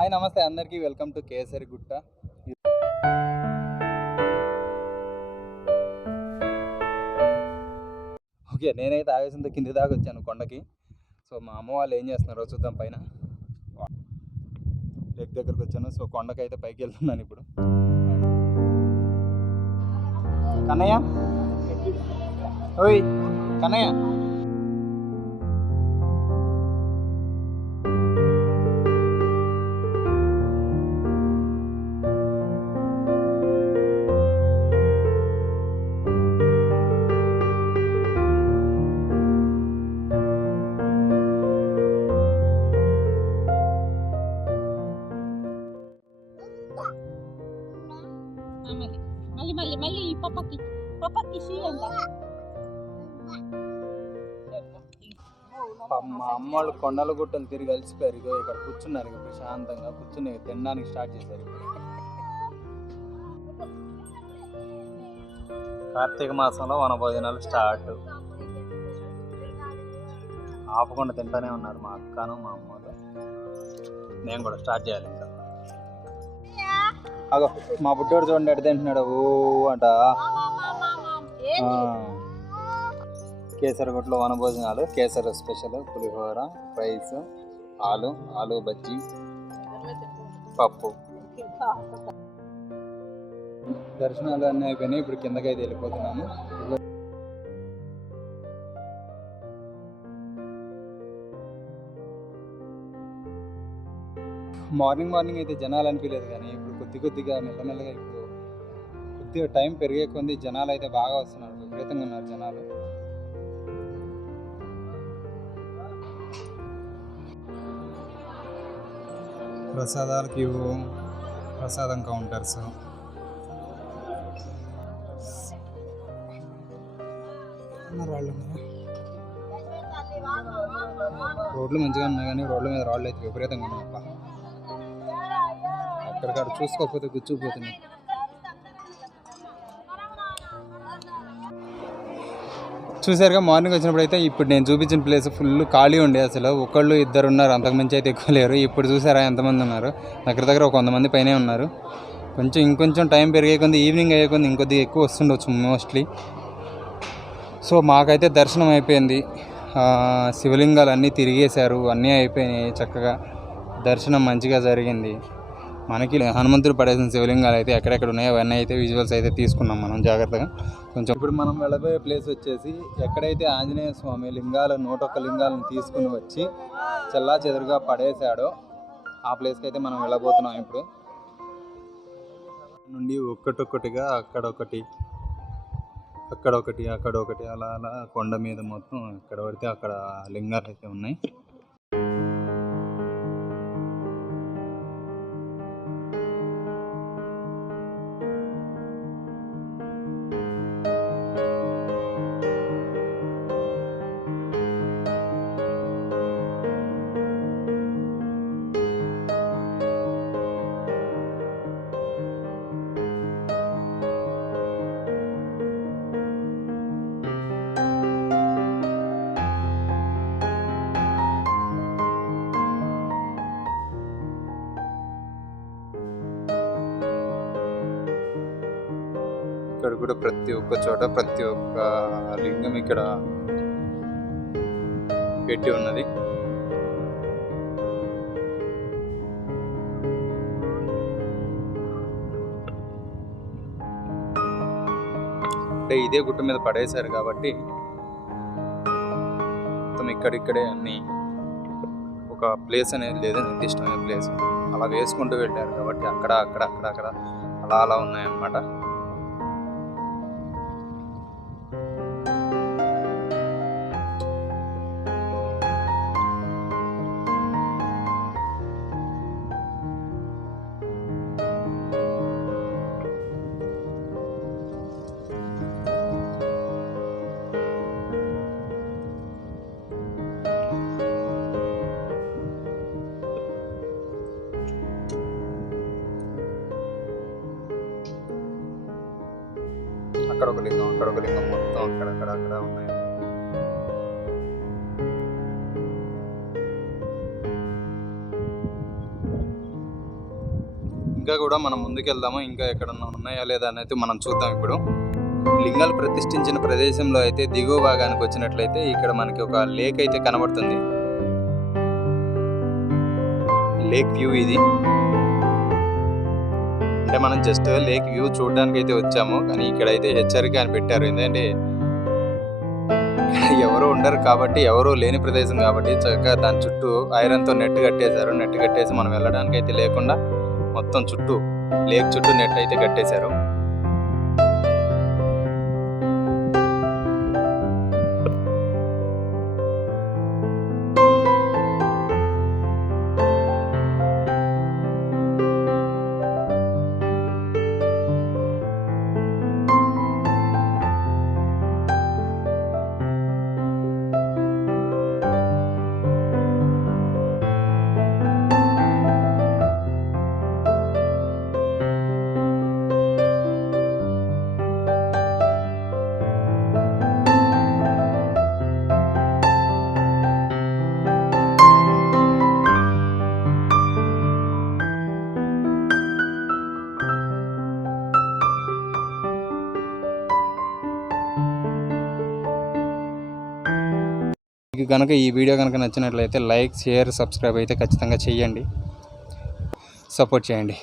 Hi నమస్తే అందరికీ, welcome to kesari గుట్ట. ఓకే, నేనైతే ఆవేశంతో కింది దాకా వచ్చాను కొండకి. సో మా అమ్మ వాళ్ళు ఏం చేస్తున్నారో చూద్దాం. పైన లెగ్ దగ్గరకు వచ్చాను. సో కొండకి అయితే పైకి వెళ్తున్నాను ఇప్పుడు. కన్నయ్య, ఓయ్ కన్నయ్య, మళ్ళీ పప్పకి మా అమ్మ వాళ్ళు కొండల గుట్టలు తిరిగి అలసిపోయారు. ఇగో ఇక్కడ కూర్చున్నారు, ఇక ప్రశాంతంగా కూర్చుని తినడానికి స్టార్ట్ చేశారు. కార్తీక మాసంలో వనభోజనాలు స్టార్ట్. ఆపకుండా తింటానే ఉన్నారు మా అక్కను మా అమ్మలు. నేను కూడా స్టార్ట్ చేయాలి ఇంకా. అగో మా బుడ్డోడు చూడండి ఎడ తింటున్నాడు ఓ అంట. కేసరి గుట్టలో వనభోజనాలు. కేసరి స్పెషల్ పులిహోర, రైస్, ఆలు బజ్జీ, పప్పు. దర్శనాలు అన్నీ అయిపోయినాయి. ఇప్పుడు కిందకైతే వెళ్ళిపోతున్నాము. మార్నింగ్ అయితే జనాలు అనిపించలేదు, కానీ ఇప్పుడు కొద్దిగా మెల్లమెల్లగా ఇప్పుడు కొద్దిగా టైం పెరిగే కొంది జనాలు అయితే బాగా వస్తున్నారు. విపరీతంగా ఉన్నారు జనాలు. ప్రసాదాలకి ప్రసాదం కౌంటర్స్. రోడ్లు మంచిగా ఉన్నాయి, కానీ రోడ్ల మీద రాళ్ళు అయితే విపరీతంగా ఉన్నాయి. అక్కడికాడ చూసుకోకపోతే గుచ్చుకుపోతున్నాయి. చూసారుగా మార్నింగ్ వచ్చినప్పుడు అయితే ఇప్పుడు నేను చూపించిన ప్లేస్ ఫుల్ ఖాళీ ఉండే. అసలు ఒకళ్ళు ఇద్దరు ఉన్నారు, అంతకుమించి అయితే ఎక్కువ లేరు. ఇప్పుడు చూసారా ఎంతమంది ఉన్నారు? దగ్గర ఒక 100 మంది పైనే ఉన్నారు. ఇంకొంచెం టైం పెరిగే కొంది, ఈవినింగ్ అయ్యే కొంది ఇంకొద్దిగా ఎక్కువ వస్తుండొచ్చు మోస్ట్లీ. సో మాకైతే దర్శనం అయిపోయింది. శివలింగాలు అన్నీ తిరిగేశారు, అన్నీ అయిపోయినాయి చక్కగా. దర్శనం మంచిగా జరిగింది. మనకి హనుమంతుడు పడేసిన శివలింగాలు అయితే ఎక్కడెక్కడ ఉన్నాయో అవన్నీ అయితే విజువల్స్ అయితే తీసుకున్నాం మనం జాగ్రత్తగా. కొంచెం ఇప్పుడు మనం వెళ్ళబోయే ప్లేస్ వచ్చేసి ఎక్కడైతే ఆంజనేయ స్వామి 101 లింగాలను తీసుకుని వచ్చి చెల్లా చెదురుగా పడేశాడో ఆ ప్లేస్కి అయితే మనం వెళ్ళబోతున్నాం. ఇప్పుడు నుండి ఒక్కొక్కటిగా అక్కడొకటి అలా కొండ మీద మొత్తం ఎక్కడ పడితే అక్కడ లింగాలు అయితే ఉన్నాయి. ఇక్కడ కూడా ప్రతి ఒక్క చోట ప్రతి ఒక్క లింగం ఇక్కడ పెట్టి ఉన్నది. అంటే ఇదే గుట్ట మీద పడేశారు కాబట్టి మొత్తం ఇక్కడిక్కడే అన్ని ఒక ప్లేస్ అనేది లేదు, నిర్దిష్టమైన ప్లేస్. అలా వేసుకుంటూ వెళ్ళారు కాబట్టి అక్కడ అలా ఉన్నాయన్నమాట. అక్కడ ఒక లింగం మొత్తం అక్కడ ఉన్నాయి. ఇంకా కూడా మనం ముందుకెళ్దాము, ఇంకా ఎక్కడన్నా ఉన్నాయా లేదా అనేది మనం చూద్దాం. ఇప్పుడు లింగాలు ప్రతిష్ఠించిన ప్రదేశంలో అయితే దిగువ భాగానికి వచ్చినట్లయితే ఇక్కడ మనకి ఒక లేక్ అయితే కనబడుతుంది. లేక్ వ్యూ ఇది. అంటే మనం జస్ట్ లేక్ వ్యూ చూడడానికి అయితే వచ్చాము, కానీ ఇక్కడైతే హెచ్చరిక అని పెట్టారు. ఎందుకంటే ఎవరు ఉండరు కాబట్టి, ఎవరు లేని ప్రదేశం కాబట్టి చక్కగా దాని చుట్టూ ఐరన్తో నెట్ కట్టేశారు. నెట్ కట్టేసి మనం వెళ్ళడానికి అయితే లేకుండా మొత్తం చుట్టూ లేక్ చుట్టూ నెట్ అయితే కట్టేశారు. మీకు కనుక ఈ వీడియో కనుక నచ్చినట్లయితే లైక్, షేర్, సబ్స్క్రైబ్ అయితే ఖచ్చితంగా చేయండి, సపోర్ట్ చేయండి.